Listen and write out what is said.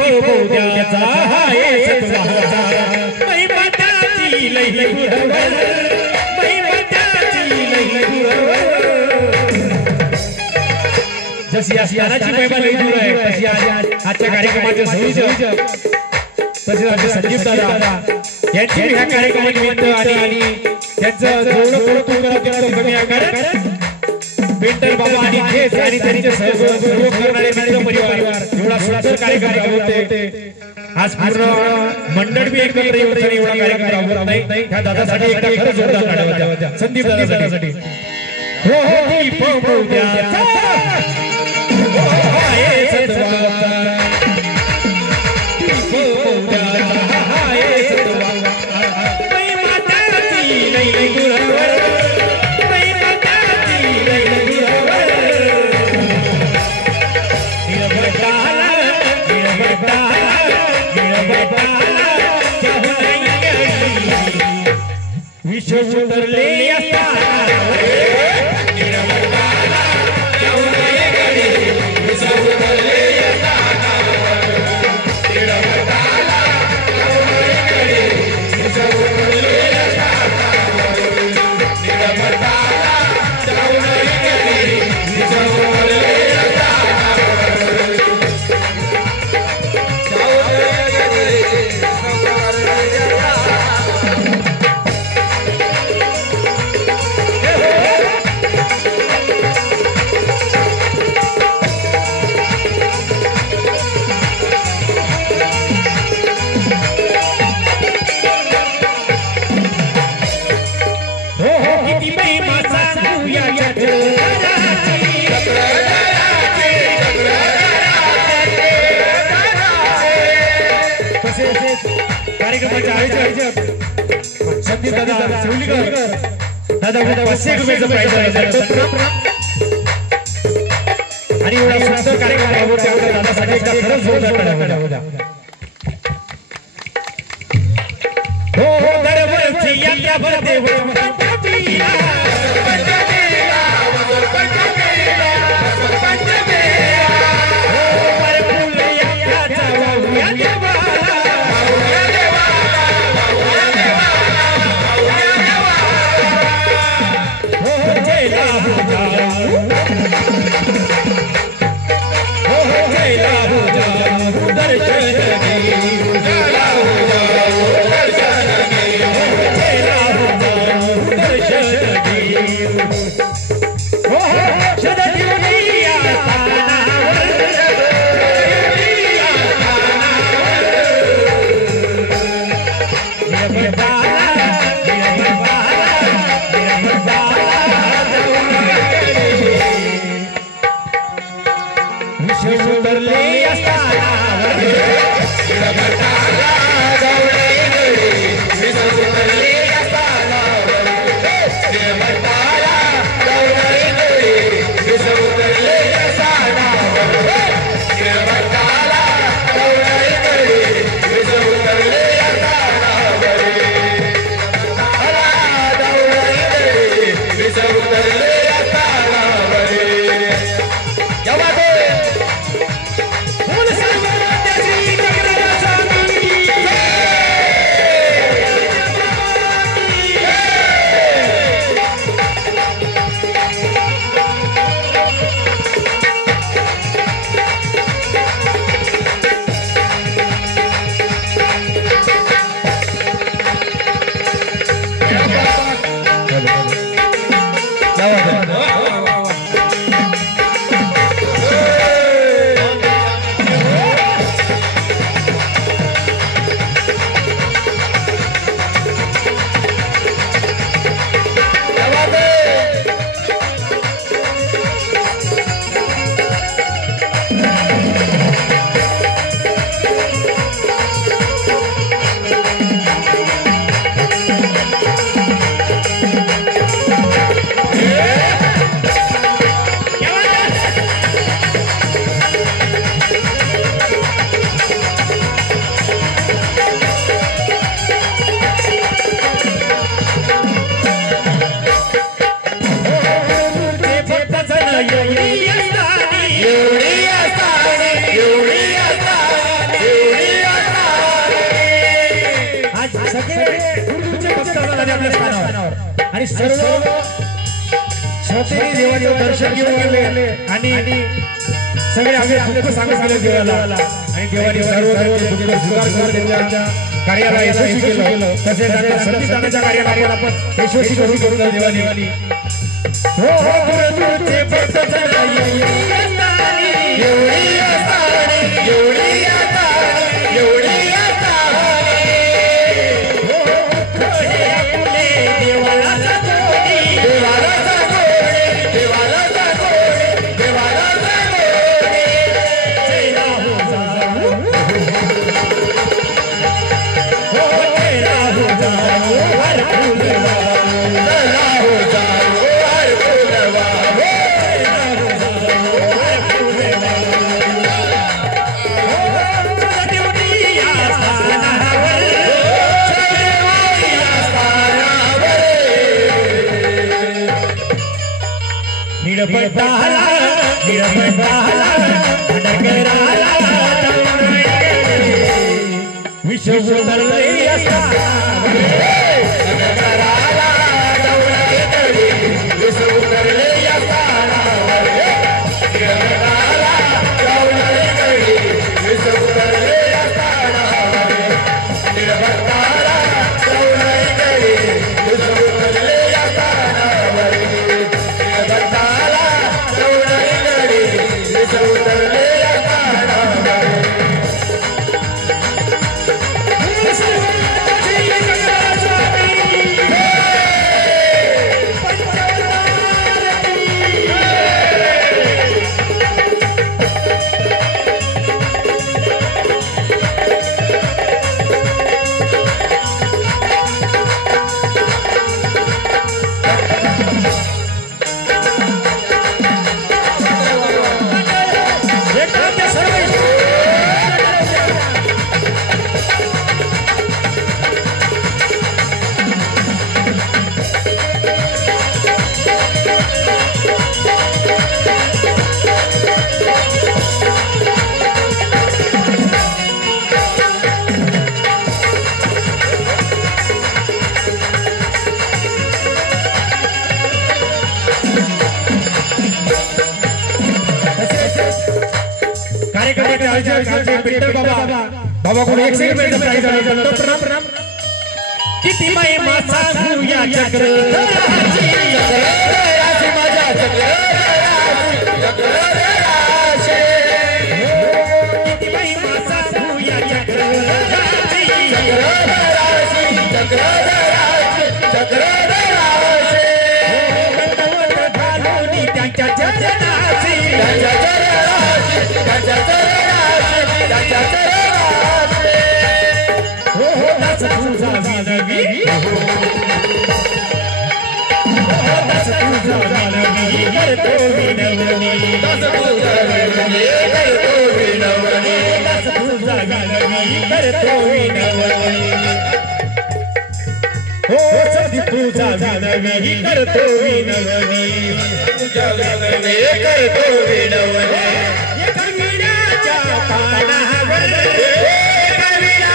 पोपोद्याचा हाय सतवाचा महिमा त्याची लई गुरवर महिमा त्याची लई गुरवर जशी आस्थानाची महिमा लई दूर आहे तशी आजच्या कार्यक्रमाचे संयोजक तसे आमचे संदीप दादा यांची ह्या कार्यक्रमानिमित्त आणि त्यांचं जोडं कौतुक करत कमी आकारात पेंटर बाबा आणि खेस आणि त्यांचे सहयोग करणारे मित्र परिवार एवढा सुंदर कार्यक्रम होते आज पूर्ण मंडळ बी एकत्र येऊन एवढा कार्यक्रम राबवत नाही त्या दादासाठी एकदा खरंच जोरदार टाळ्या होत्या संदीप दादासाठी हो हो पोपोद्याचा हाय सतवाचा पोपोद्याचा हाय सतवाचा महिमा त्याची लई गुरवर महिमा त्याची लई गुरवर गिरबटाला गिरबटाला गिरबटाला विश्व उतरले असताना गिरबटाला कार्यक्रमाचे आयोजक संदीप दादा शिवलीकर दादा 500 रुपयाचं प्राइज आहे आणि एवढा सुंदर कार्यक्रम राबवतो आपल्या दादासाठी एकदा खरंच जोरदार टाळ्या होत्या हो हो दरवर्षी यात्रा भरते आणि सर्व श्रोतेनी देवाचं दर्शन घेऊन गेले आणि सगळे आम्ही दुःख सांगत आले देवाला आणि देवाने सर्व दुःख स्वीकार करून त्यांच्या कार्याला यशस्वी केलं तसेच त्यांच्या संतानाच्या कार्याला आपण यशस्वी करून देवाने हो हो गुरुचे भक्त एवढी बाबा को एक सेकंड में प्राइज आला तो प्रणाम किती महिमा सांगू या चक्रधराची माझ्या चक्रधराची किती महिमा सांगू या चक्रधराची वंदवत घालून त्यांच्या चरणाची करतो विनवणी